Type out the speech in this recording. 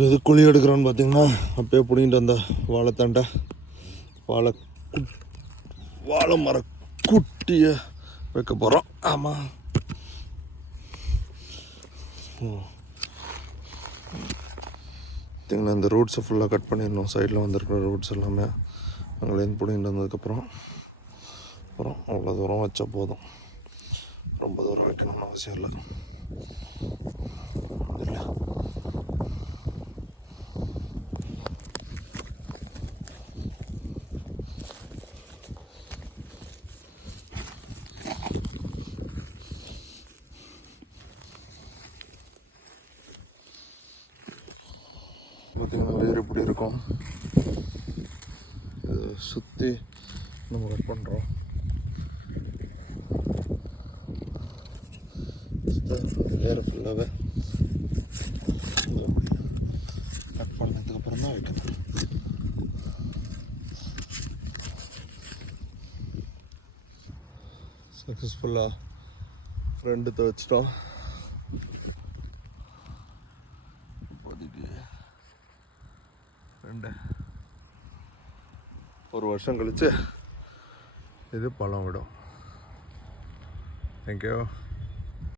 எது குழி எடுக்கிறோன்னு பார்த்தீங்கன்னா அப்பயே பிடிங்கிட்டு வந்த வாழைத்தண்டை வாழை மர குட்டியை வைக்க போகிறோம். ஆமாம், பார்த்தீங்கன்னா இந்த ரூட்ஸை ஃபுல்லாக கட் பண்ணிடணும். சைடில் வந்துருக்கிற ரூட்ஸ் எல்லாமே அங்கேருந்து பிடிங்கிட்டு வந்ததுக்கப்புறம் அவ்வளோ தூரம் வச்சா போதும். ரொம்ப தூரம் வைக்கணும்னு அவசியம் இல்லை. பார்த்தீங்கன்னா வேறு இப்படி இருக்கும். இது சுற்றி நம்ம கட் பண்ணுறோம். வேறு ஃபுல்லாகவே கட் பண்ணதுக்கப்புறம் தான் வைக்கணும். சக்ஸஸ்ஃபுல்லாக ஃப்ரெண்டு துவைச்சிட்டோம். ஒரு வருஷம் கழிச்சு இது பழம் விடும். தேங்க்யூ.